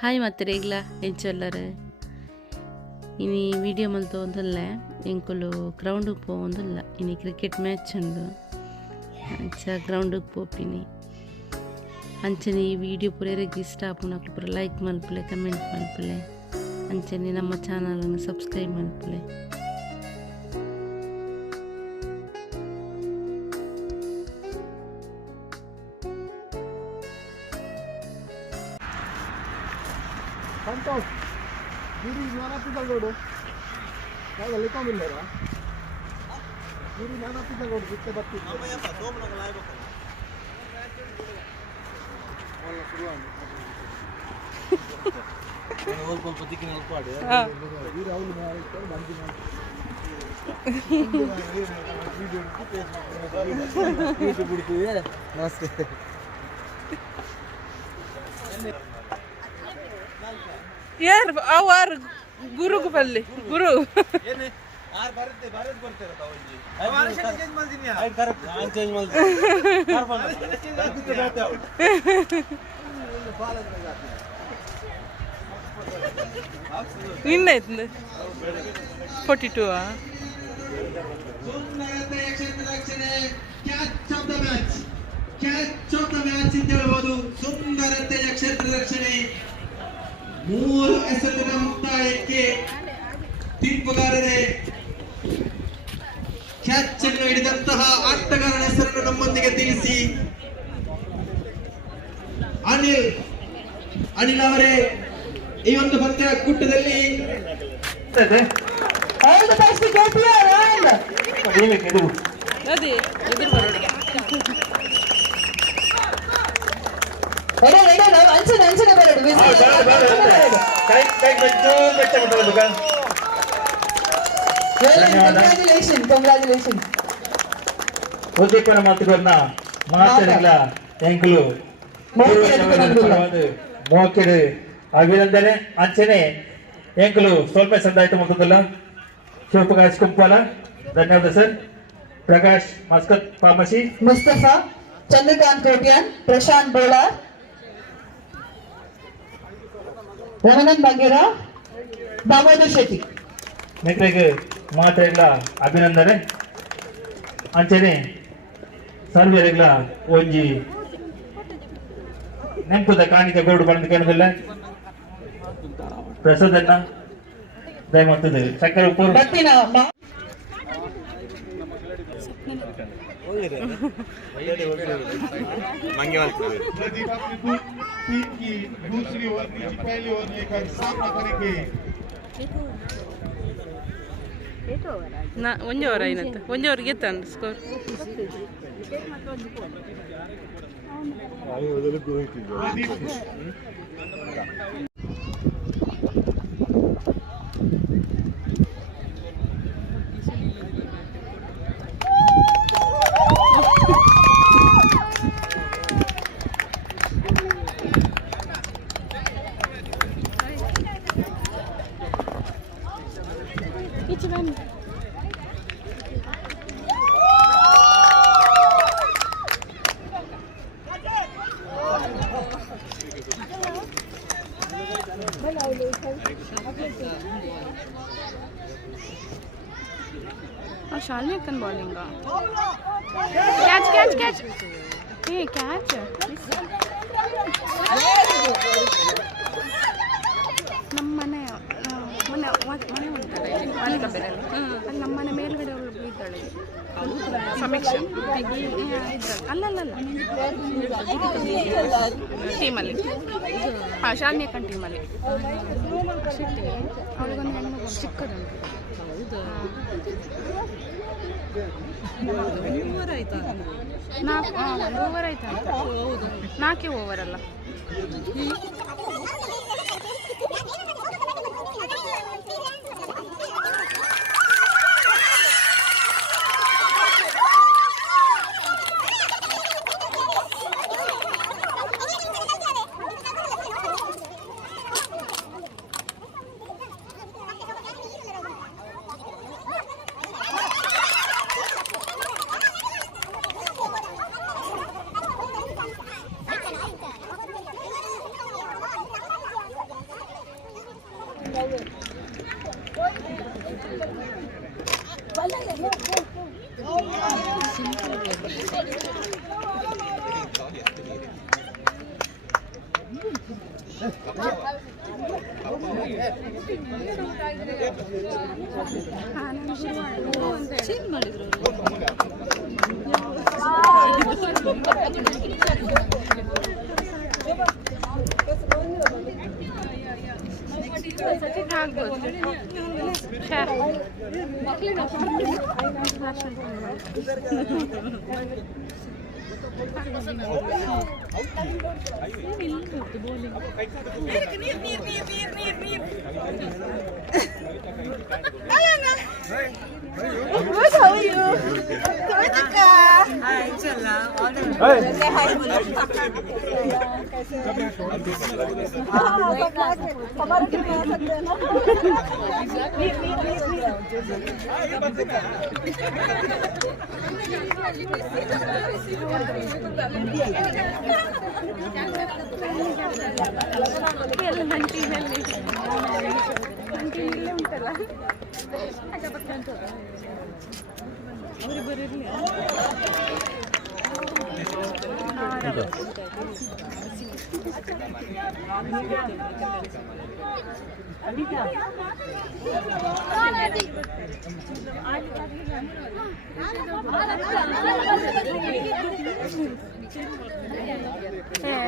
Hi మత్తరేగ్లా ఏం చల్లరు ఇని video మల్తో ಒಂದಲ್ಲ ಎಂಕುಲು ಗ್ರೌಂಡ್ ಪೋ ಒಂದಲ್ಲ ಇನಿ ಕ್ರಿಕೆಟ್ ಮ್ಯಾಚ್ ಉಂಡು ಅಂಚ ಗ್ರೌಂಡ್ ಪೋಪಿನಿ ಅಂಚನೆ ಈ ವಿಡಿಯೋ ಪೂರೆಗೆ ಇಷ್ಟ ಆಪುನಕ್ಲು ಪೂರ ಲೈಕ್ ಮಲ್ಪಲೆ ಕಮೆಂಟ್ ಮಲ್ಪಲೆ ಅಂಚನೆ ನಮ್ಮ ಚಾನಲ್ ಅನ್ನು ಸಬ್ಸ್ಕ್ರೈಬ್ ಮಲ್ಪಲೆ ಸಂತೋಷ್ ಗಿರಿ ಜ್ಞಾನಪೀಠಗಳು ಯಾವ್ದು ಲೆಕ್ಕೊಂಡಿಲ್ಲರ ಗಿರಿ ಜ್ಞಾನಪೀಠಗಳು ಬಿಟ್ಟೆ ಬರ್ತಿದ್ದೆ ನಮಸ್ತೆ यार आओ यार गुरु को पल्ले गुरु ಏನೇ ಆರ್ ಬರುತ್ತೆ ಬರದ್ ಬರ್ತಾರೆ ತಾವಂಜಿ ಚೇಂಜ್ ಮಾಡ್ತೀನಿ ಐ ಕರೆಕ್ಟ್ ನಾನು ಚೇಂಜ್ ಮಾಡ್ತೀನಿ ನಿನ್ನ ಐತಂದೆ 42 ಕ್ಯಾಚ್ ಆಫ್ ದ ಮ್ಯಾಚ್ ಅಂತ ಹೇಳ್ಬೋದು. ಸುಂದರತೆಯ ಕ್ಷೇತ್ರ ರಕ್ಷಣೆ 3 ಎಸೆತದ ಮುಕ್ತಾಯಕ್ಕೆ ತೀರ್ಪುಗಾರರೇ ಕ್ಯಾಚ್ ಅನ್ನು ಹಿಡಿದಂತಹ ಆಟಗಾರನ ಹೆಸರನ್ನು ನಮ್ಮೊಂದಿಗೆ ತಿಳಿಸಿ. ಅನಿಲ್ ಅವರೇ ಈ ಒಂದು ಪಂದ್ಯ ಕೂಟದಲ್ಲಿ ಉದ್ದೀಪನ ಮಾತುಗಳನ್ನ ಮಾತಾಡಿಲ್ಲ ಎಂಕಲು ಮೋಕೆಡು ಅಭಿನಂದನೆ ಅಂಚನೆ ಎಂಕಲು ಸ್ವಲ್ಪ ಸಂದಾಯಿತ ಮೊತ್ತದಲ್ಲ ಶಿವಪ್ರಕಾಶ್ ಕುಂಪಾಲ ಧನ್ಯವಾದ sir. Prakash Muscat pharmacy, Mustafa, Chandrakant Kotian, Prashant Bolar, Ramanan Bangera, Damodar Shetty ಮಿತ್ರರಿಗೆ ಮಾತಾಡಿಲ್ಲ ಅಭಿನಂದನೆ ಅಂಚನೆ ಸರ್ವರಿಗಳ ಒಂಜಿ ನೆಂಪುದ ಕಾಣಿಕೆ ಗೋಡು ಬಂದು ಕಾಣುದಿಲ್ಲ ಪ್ರಸಾದನ್ನ ದಯಮಾಡ್ತದೆ ಸಕ್ಕರೆ ಉಪ್ಪು ಬತ್ತಿನ दूसरी ओवर पहली ओवर लेकर सामना करेंगे. ಒಂದೇ ಓವರ್ ಐನತ್ತ ಒಂದೇ ಓವರ್ಗೆ ಎತ್ತಂಡ ಸ್ಕೋರ್ शालिनी अक्कन बॉलिंग कैच कैच कैच ए कैच ನಮ್ಮನೆ ಮನೆ ಮನೆ ಉಂಟಲ್ಲ ಅಲ್ಲಿ ನಮ್ಮನೆ ಮೇಲ್ಗಡೆ ಒಬ್ಬಳು ಇದ್ದಾಳೆ ಸಮೀಕ್ಷೆ ಅಲ್ಲಲ್ಲ ಟೀಮಲ್ಲಿ ಹಾಂ ಶಾಲಿನಿ ಅಕ್ಕನ ಟೀಮಲ್ಲಿ ಅವಳಿಗೊಂದು ಹೆಣ್ಣು ಚಿಕ್ಕದುಂಟು. ಒಂದು ಓವರ್ ಆಯ್ತಾ ಅಂತ 4 ಓವರ್ ಅಲ್ಲ.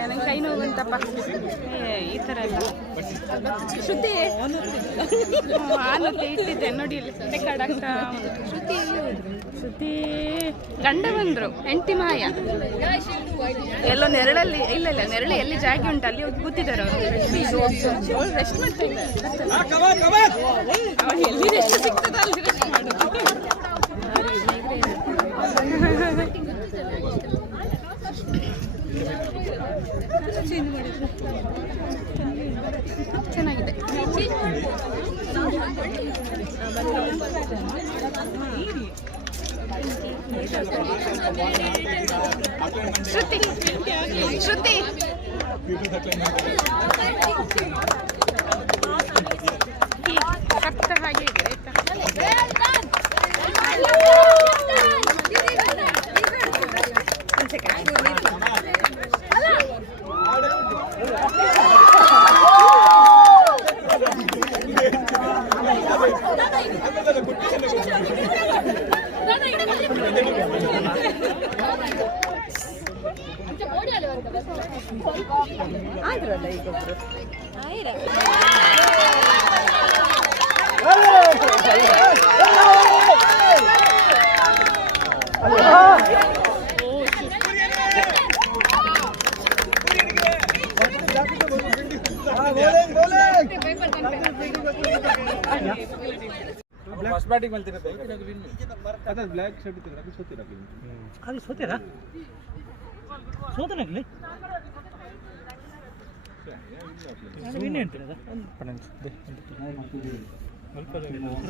ನಂಗೆ ಕೈ ನೋವು ಅಂತಪ್ಪ. ಈ ಥರ ಎಲ್ಲ ಶ್ರುತಿ ಆನತ್ತೆ ಇಟ್ಟಿದ್ದೆ ನೋಡಿ ಇಲ್ಲಿ ರೆಕಾರ್ಡ್ ಆಗ್ತಾ. ಶ್ರುತಿ ಗಂಡ ಬಂದ್ರು, ಹೆಂಡತಿ ಮಾಯ ಎಲ್ಲೋ ನೆರಳಲ್ಲಿ. ಇಲ್ಲ ಇಲ್ಲ, ನೆರಳು ಎಲ್ಲಿ ಜಾಗ ಉಂಟು ಅಲ್ಲಿ ಹೋಗಿ ಕೂತಿದ್ದಾರೆ ಅವರು. ರೆಸ್ಟ್ ಮಾಡ್ತಾ ಇದ್ದಾರೆ. ಎಲ್ಲಿ ರೆಸ್ಟ್ ಸಿಗ್ತದ ಅಲ್ಲಿ ರೆಸ್ಟ್ ಮಾಡೋದು. ಚೆನ್ನಾಗಿದೆ. ಶ್ರುತಿ ಶ್ರುತಿ ಸತ್ತ ಹಾಗೆ ಇದೆ ಆಯ್ತಾ. ಫಸ್ಟ್ ಬ್ಯಾಟಿಂಗ್ ಬಂತಿರುತ್ತೆ. ಅದ ಬ್ಲಾಕ್ ಶರ್ಟ್ ಇತ್ತು, ಅದು ಸೋತಿರ. ಅದು ಸೋತಿರಾ? ಸೋತನಾಗಲಿ ವಿನ್ ಹೇಳ್ತೀನಿ ಅದ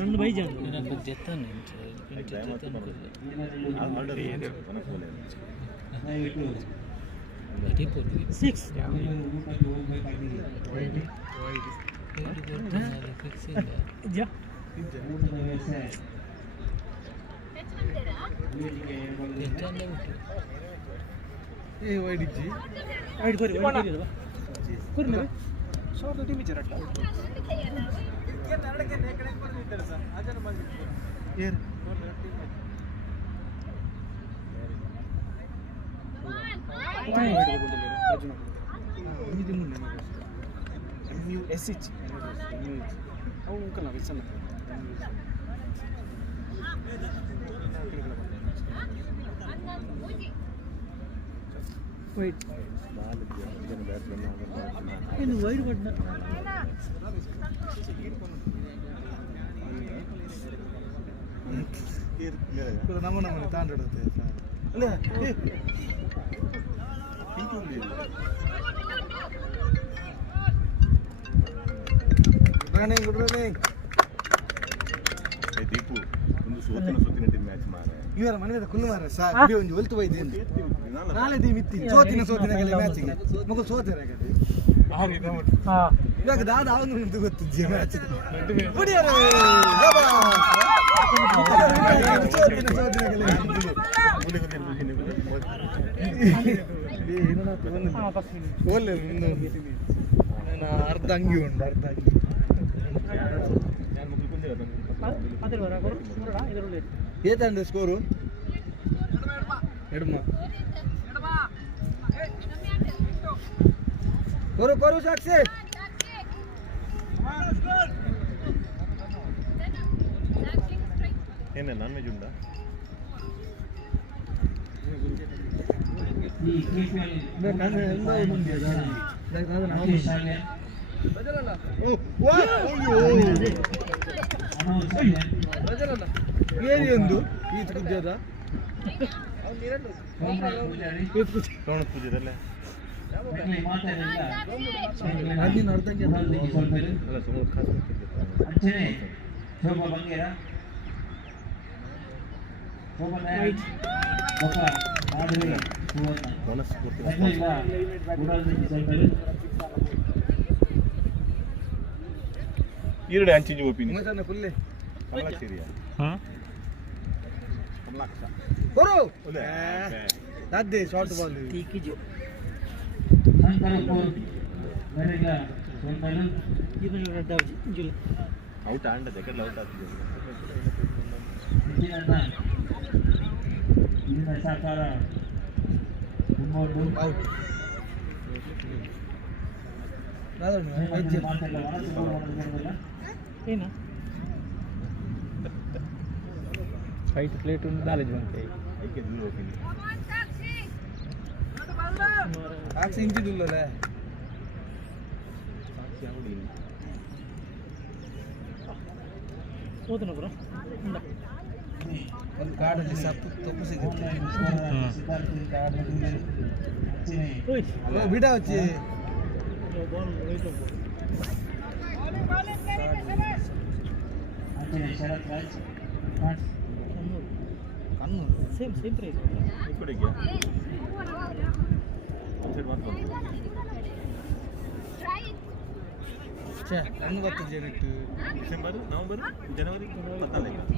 రెండు బై చేయండి నాకు చెప్తాను వైడ్ పడినా ನಮ್ಮ ತಾಂಡ್ರಡುತ್ತೆ ಅಲ್ಲ ರನ್ನಿಂಗ್ ಗುಡ್ ರನ್ನಿಂಗ್ ದೀಪು ಒಂದು ಸೋತಿನ ಟೀಮ್ ಮ್ಯಾಚ್ ಮಾರೆ ಇವರ ಮನೆಯ ಕುಲ್ಲು ಮಾರ ಸರ್ ಒಂದು ಒಲ್ತು ಬೈದೆ ನಾಳೆ ಟೀಮ್ ಇತ್ತಿ ಸೋತಿನ ಮ್ಯಾಚ್ಗೆ ಮಗು ಸೋತಿರ ಇವಾಗ ದಾದ ಅವನು ಗೊತ್ತಿದ್ದೆ ಮ್ಯಾಚ್ ಅರ್ಧ ಅಂಗಿ ಉಂಟು ಅರ್ಧ ಅಂಗಿ ಏತಂದ್ರೆ ಸ್ಕೋರು ಎಡಮ ಕೊರು ಕೊರು ಸಾಕ್ಷಿ ಏನೇ ನಾನ್ ವೆಜ್ ಉಂಟಾ ಏನಿ ಒಂದು ಈತ ಕುದ್ಯದ ಶ್ರವಣ ಪೂಜೆದಲ್ಲೇ ಅದಿನ ಅರ್ಧಂಗೆ ಅಲ್ಲ ಸುಮಾರು ಖಾಸ ಮನಸ್ಸು ಈರುಡೆ ಹಂಚಿಂಜು ಒಪಿನಿ ಮಚಾನ ಫುಲ್ಲೆ ಕಮಲಾಕ್ಷರಿಯ ಕಮಲಾಕ್ಷ ಕೊರು ಒಳ್ಳೆ ದಾದ್ದೆ ಶಾರ್ಟ್ ಬಾಲ್ ಔಟ್ ಆಂಡ ಜಕೆಟ್ ಔಟ್ ಆಗ್ತಿದೆ ಔಟ್ ಏನು ಫೈಟ್ ಪ್ಲೇಟ್ ಉಂಟು ನಾಲೆಜ್ ಬಂತೆ ಐಕೆ ದೂರ ಒಪಿನಿ ಸಾಕ್ಷಿ ಇಂಚಿದುಲ್ಲೇ ಸಾಕ್ಷಿ ಅಂಗಡಿ ಸೋತನ ಬ್ರೋ ಒಂದು ಕಾಡಲ್ಲಿ ಸತ್ತು ತಪ್ಪು ಸಿಗುತ್ತೆ ಬಿಡ ಹಚ್ಚಿ ಸೇಮ್ ಸೇಮ್ ಪ್ರೈಸ್ ಈ ಕಡೆಗೆ ಸೈಡ್ ಮಾತ್ರ ಹೆಂಗೆ ಬರ್ತದೆ ಜನಕ್ಕೆ ಡಿಸೆಂಬರ್ ನವೆಂಬರ್ ಜನವರಿ 14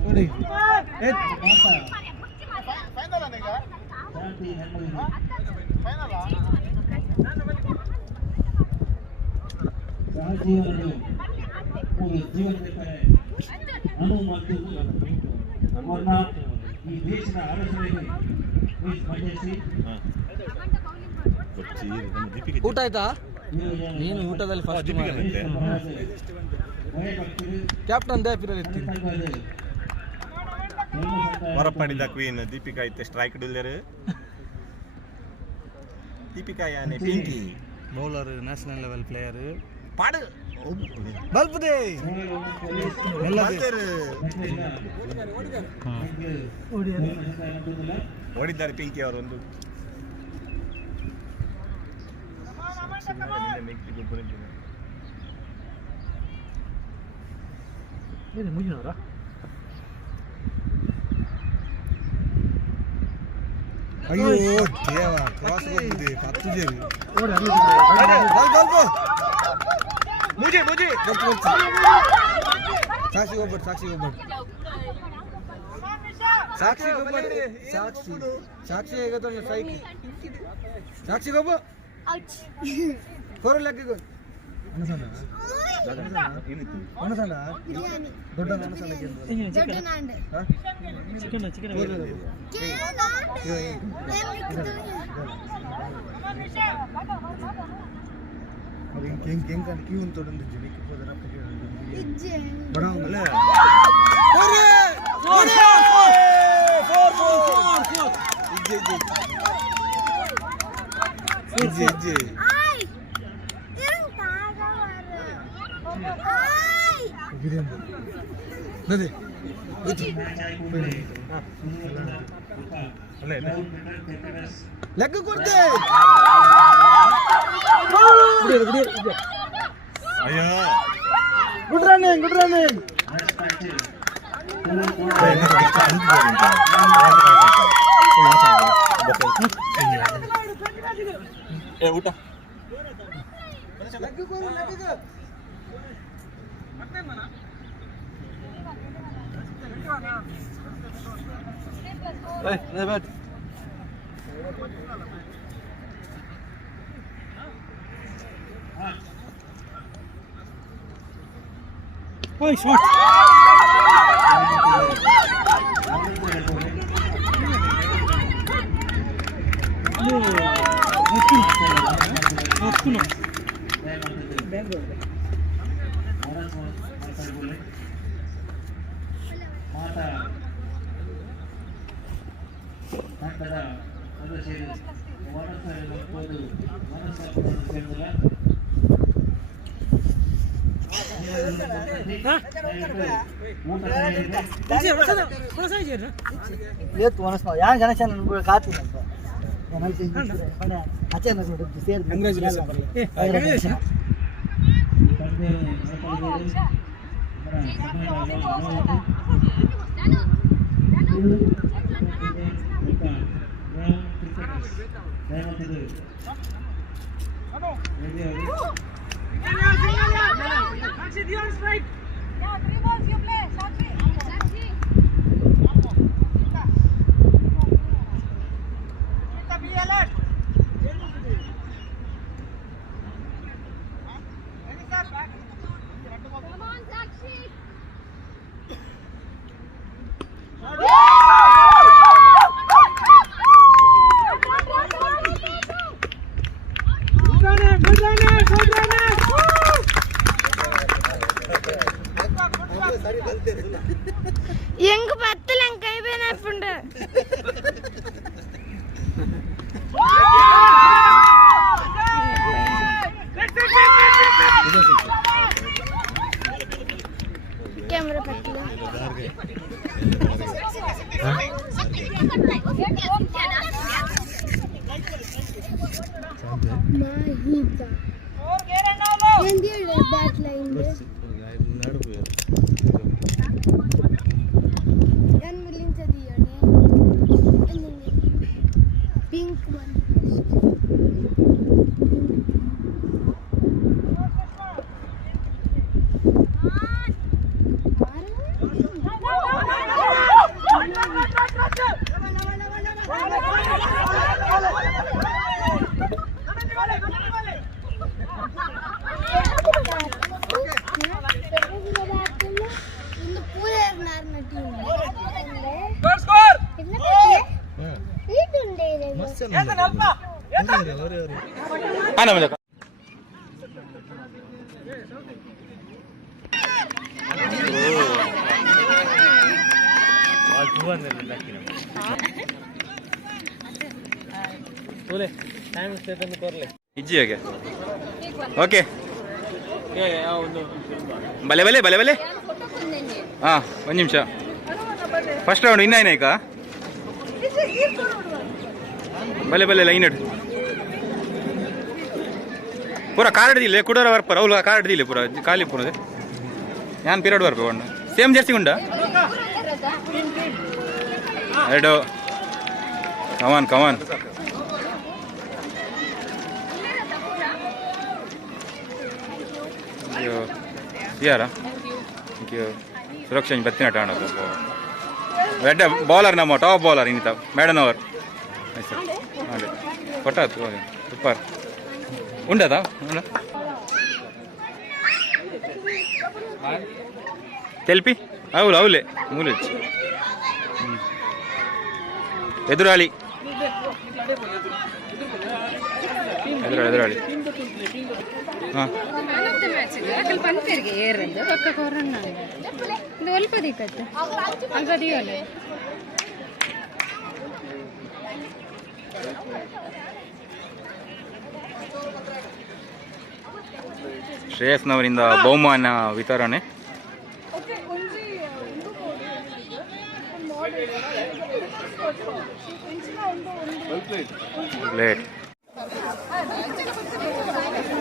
ನೋಡಿ ಈ ದೇಶದ ಆಲೋಚನೆಗೆ ಊಟ ಆಯ್ತಾ ನೀನು ಊಟದಲ್ಲಿ ಫಸ್ಟ್ ಕ್ಯಾಪ್ಟನ್ ದೇಪಿರಲ್ಲಿ ಹೊರಪಡಿದ ಕ್ವೀನ್ ದೀಪಿಕಾ ಇತ್ತೆ ಸ್ಟ್ರೈಕ್ ಡಿಲ್ಲರ್ ದೀಪಿಕಾ ಯಾನೆ Pinky bowler national level player ಪಾಡು ಬಲ್ಪದೆ ಓಡಿದ್ದಾರೆ ಪಿಂಕಿ ಅವರು ಒಂದು ಮುಗಿನವರ ಅಯ್ಯೋ ದೇವ ಕ್ರಾಸ್ ಬಂದಿದೆ 10 ಜೇರಿ ಮುಜೆ ಮುಜೆ ಸಾಕ್ಷಿ ಒಬ್ಬರು ಸಾಕ್ಷಿ ಒಬ್ಬರು ಸಾಕ್ಷಿ ಒಬ್ಬರು ಸಾಕ್ಷಿ ಸಾಕ್ಷಿ ಹೇಗೆ ತಂದ ಸೈಕಿ ಸಾಕ್ಷಿ ಒಬ್ಬ ಕೊರು ಲೆಕ್ಕ ಅನಸಂಡ ಅನಸಂಡ ದೊಡ್ಡ ಅನಸಂಡ ಚಿಕನ್ ಚಿಕನ್ ಹೆಂಗ್ ಕಂಡು ಕ್ಯೂ ಅಂತ ತೊಗೊಂಡಿದ್ದೆ ನಿಕ್ಕೆ ಹೋದರ ಬಡಾವಲ್ಲ ಲೆಕ್ಕ ಕೊಡ್ತೆ ಅಯ್ಯೋ ಗುಡ್ ರನ್ನಿಂಗ್ ಗುಡ್ ರನ್ನಿಂಗ್ ಬೊಕ್ಕ ಊಟ ಯಾರು ಗಣೇಶನ ಕಾತು ಅಚ್ಚೆ எங்க பத்துல என் கை வேணாப்புண்டு கேமரா பத்துல மாஹிதா எந்திய பேட் லைன் Pink one. ಇಜ್ಜಿ ಹೇಗೆ ಓಕೆ ಬಲೆ ಬಲೆ ಬಲೆ ಬಲೆ ಹಾಂ ಒಂದು ನಿಮಿಷ ಫಸ್ಟ್ ರೌಂಡ್ ಇನ್ನೇನಾಯ್ಕ ಬಲೆ ಬಲೆ ಲೈನ್ ಇಡು ಪೂರ ಕಾರ್ಡ್ ದಿಲ್ಲ ಕುಡೋರ ಬರ್ಪರ ಅವ್ಲು ಕಾರ್ಡ್ ದಿಲ್ಲ ಪೂರ ಖಾಲಿ ಪೂರದೆ ನಾನು ಪೀರಿಯಡ್ ಬರ್ಬೇಕು ಅಣ್ಣ ಸೇಮ್ ಜರ್ಸಿ ಉಂಡ ಎರಡು ಕಮಾನ್ ಕಮಾನ್ ಯಾರ ಸುರಕ್ಷಾ ಬತ್ತಿನ ಟಾಣ ವೆಡ್ಡ ಬೌಲರ್ ನಮ್ಮ ಟಾಪ್ ಬೌಲರ್ ಇನ್ನಿತ ಮೇಡನ್ ಅವರ್ ಹಾಗೆ ಕೊಟ್ಟಾತು ಸೂಪರ್ ಉಂಡದ ತೆಲ್ಪಿ అవులు అవులే మూలొచ్చి ఎదురాలి ఎదురాలి ఎదురాలి ಪಂಚರ್ಗೆ ಏರಂದು ಪಕ್ಕ ಕೊರೋನ ಇದು ಒಲ್ಪ ದಿಕ್ಕತ್ತೆ ಅಲ್ಪ ದಿವಲ್ಲ ಶ್ರೇಯಸ್ನವರಿಂದ ಬಹುಮಾನ ವಿತರಣೆ ಪ್ಲೇಟ್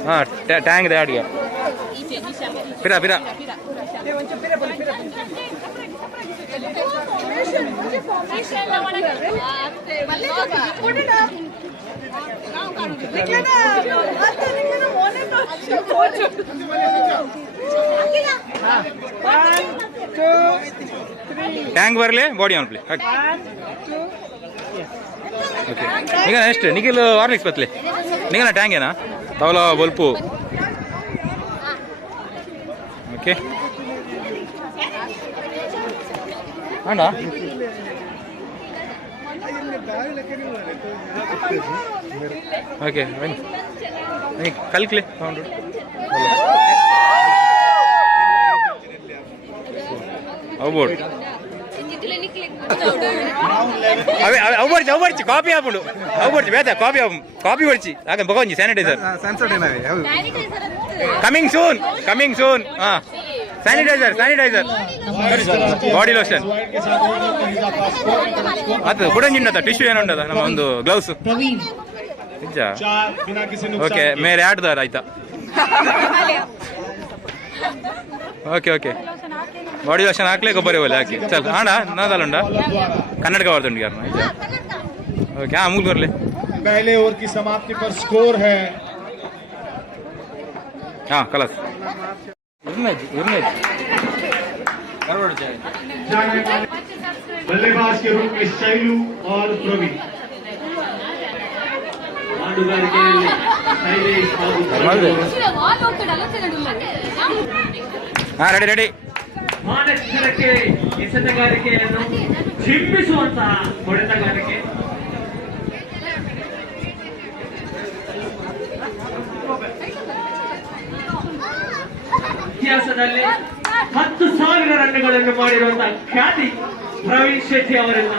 ಹಾಂ ಟ್ಯಾಂಕ್ ಇದೆ ಅಡಿಗೆ ಪಿರ ಪಿರ ಟ್ಯಾಂಕ್ ಬರಲಿ ಬಾಡಿ ಆನ್ ಪ್ಲೇ ಓಕೆ ಈಗ ನೆಕ್ಸ್ಟ್ ನಿಖಿಲ್ ವಾರ್ನಿಕ್ಸ್ ಬತ್ತಲಿ ನಿಗನ ಟ್ಯಾಂಕ್ ಏನಾ ತವಲ ಬಲ್ಪು ಓಕೆ ಆಂಡ ಓಕೆ ಬನ್ನಿ ಕಲ್ಕ್ಲಿ ಸೌಂಡು అవుబోడు అవి కాపీ ఆపుడు అవుబోడు వేద కాపీ పడిచి ఆగ బగోంజి sanitiser coming soon sanitiser body lotion ಅದು ಕೂಡ ನಿನ್ನದ ಟಿಶ್ಯೂ ಏನು ಉಂಟದ ನಮ್ಮ ಒಂದು ಗ್ಲೌಸ್ ನಿಜ ಓಕೆ ಮೇರೆ ಆಡ್ದಾರ ಆಯ್ತಾ ಓಕೆ ಬಾಡಿ ಲೋಷನ್ ಹಾಕ್ಲೇ ಗೊಬ್ಬರ ಒಲೆ ಹಾಕಿ ಚಲ್ ಆಣ ನಾದಲ್ಲುಂಡ ಕನ್ನಡಕ ಬರ್ದುಂಡು ಯಾರು ಓಕೆ ಅಮೂಲ್ ಬರಲಿ पहले ओवर की समाप्ति पर स्कोर है हाँ कलस बल्लेबाज के रूप में शैलू और प्रवीण हाँ रेडी ಮಾನಕ್ಷರಕ್ಕೆ ಎಸೆತಗಾರಿಕೆಯನ್ನು ಚಿಮ್ಮಿಸುವಂತಹ ಹೊಡೆತಗಾರಿಕೆ ಇತಿಹಾಸದಲ್ಲಿ 10,000 ರನ್ಗಳನ್ನು ಮಾಡಿರುವಂತಹ ಖ್ಯಾತಿ ಪ್ರವೀಣ್ ಶೆಟ್ಟಿ ಅವರನ್ನ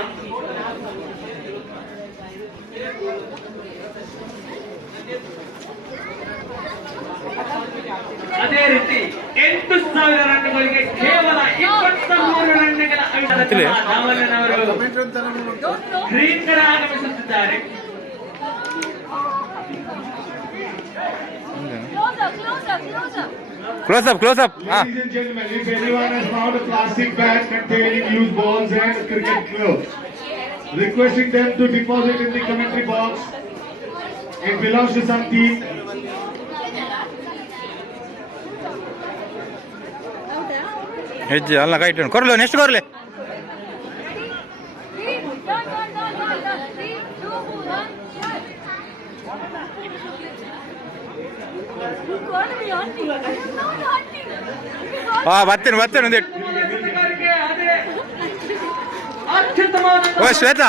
ಅದೇ ರೀತಿ 8,000 ರನ್ಗಳಿಗೆ ಕೇವಲ 23 ರನ್ಗಳ ಧಾವನವರು ಗ್ರೀನ್ ಕಡೆ ಆಗಮಿಸುತ್ತಿದ್ದಾರೆ. Close up. Ladies and gentlemen, if anyone has found a plastic bag containing used balls and cricket clubs, requesting them to deposit in the commentary box. It belongs to some team. ಹೆಜ್ಜೆ ಅಲ್ಲ ಕೈ ಇಟ್ಟು ಕೊರ್ಲೆ next ಕೊರ್ಲೆ ಬರ್ತೇನೆ ಒಂದೇ ಓ ಶ್ವೇತಾ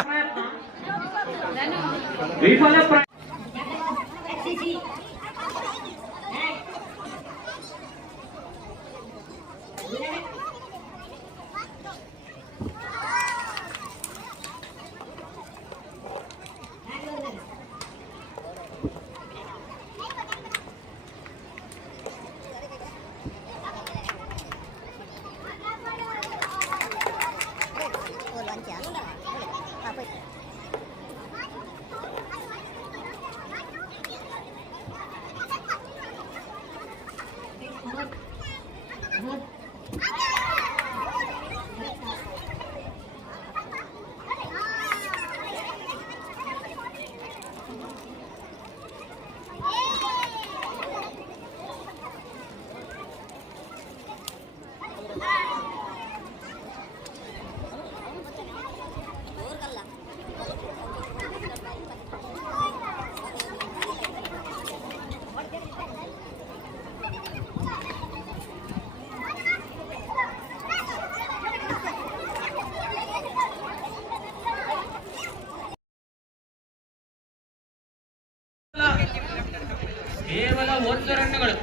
ಕೇವಲ 1 ರನ್ಗಳು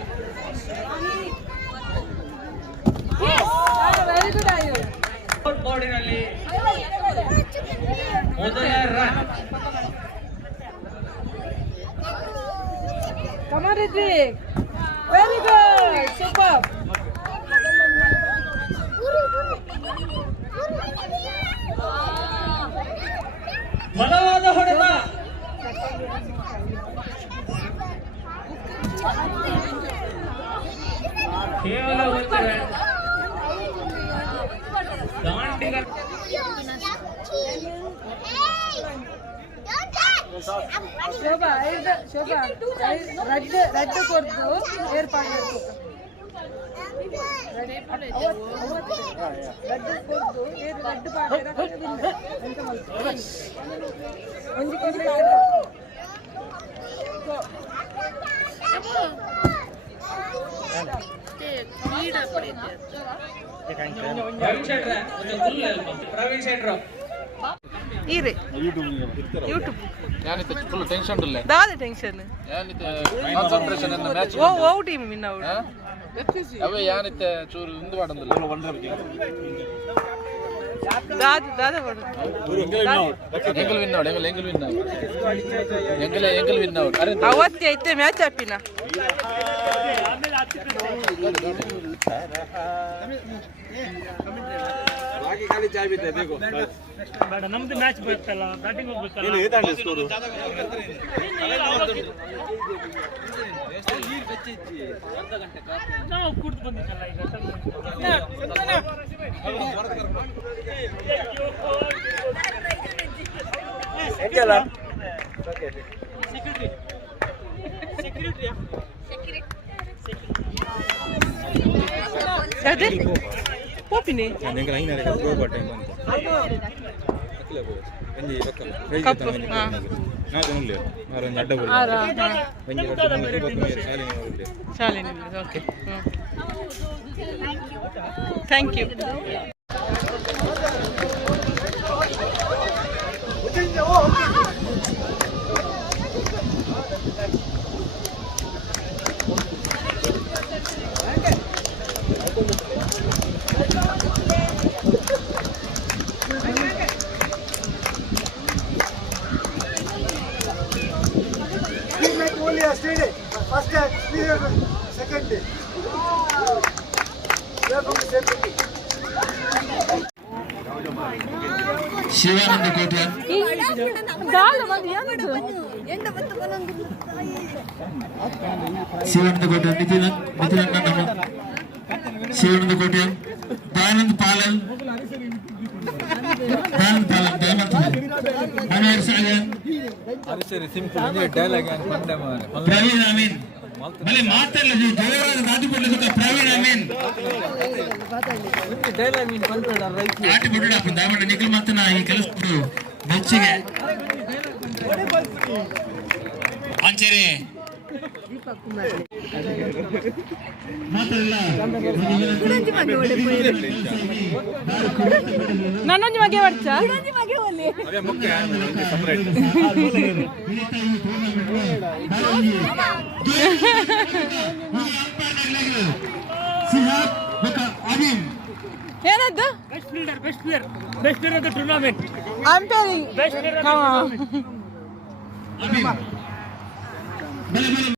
ಬೋರ್ಡಿನಲ್ಲಿ ಮೊದಲ run very good super ಬಲವಾದ ಹೊಡೆತ ಕೇವಲ 1 ರನ್ ದಾಂಡಿಗ ಶೋಭಾ ರದ್ದು ಕೊಡ್ದು ಏರ್ಪಾಡು ರದ್ದು ಕೊಡ್ದು ರದ್ದು ಒಂದು ಇರಿ ಯೂಟ್ಯೂಬ್ ಫುಲ್ ಟೆನ್ಷನ್ ಇಲ್ಲ ದಾದ tension concentration in the match ಓ ಟೀಮ್ ವಿನ್ ಔಟ್ ಅವೇ ಯಾನಿತ್ತೆ ಚೂರು ಇಂದು ಮಾಡಂದಿಲ್ಲ ದಾದ ಬಡು ಎಂಗಲ್ ವಿನ್ ಔಟ್ ಎಂಗಲ್ ವಿನ್ ಔಟ್ ಅರೆ ಅವತ್ತೇ ಐತೆ ಮ್ಯಾಚ್ ಆಪಿನ ಖಾಲಿ ಚಾಯ್ ಬಿದ್ದೆ ದೇಗೋ ನಮ್ದು ಮ್ಯಾಚ್ ಬರ್ತಲ್ಲ ಬ್ಯಾಟಿಂಗ್ ಹೋಗ್ಬೇಕಲ್ಲ ಏನು ಏತಾಂಡಿ ಸ್ಕೋರ್ ನಾವು ಕುಡ್ದು ಬಂದಿದ್ದಲ್ಲ ಈಗ ಹೆಂಗೆಲ್ಲ ಅದೇ ಪೋಪಿನಿ ಎಂಗಲ್ ಐನರೆ ಗೋ ಬಟನ್ ಬಂತು ಕಪ್ಪು ಹಾ ನಾ ತಗೊಳ್ಳಿ ಮಾರೊಂದು ಅಡ್ಡ ಬೋಲ್ ಆರಾ ಬಂಜಿ ಬರ್ತದೆ ಶಾಲಿನಿ ಅವರಲ್ಲಿ Shalini okay thank you Shivananda Kotian Shivananda Kotian ನಿತಿನನ್ನ ಶಿವಾನಂದ ಕೋಟ್ಯಾನ್ ದಯಾನಂದ್ ಪಾಲನ್ ಮನೋಹರ್ ಸಾಗರ್ ಪ್ರವೀಣ್ ಅಮೀನ್ ಮಳೆ ಮಾತಲ್ಲ ಜೋರಾದ ದಾಟಿಬಿಡ್ಲಿಕ್ಕೆ ಪ್ರವೀಣ್ ಅಮೀನ್ ದಾಟಿಬಿಟ್ಟು ದಯಮಾಡಿ ನಿಖಿಲ್ ಮಾತನ ಈ ಕೆಲಸ ಬೆಚ್ಚಿಗೆ ಅಂಚೇರಿ ನನ್ನೊಂದು ಮಗೆ ಬರ್ಚ ಅವೇ ಮುಖ್ಯ ಸಪರೇಟ್ ಏನದ್ದು best player of the tournament umpiring best player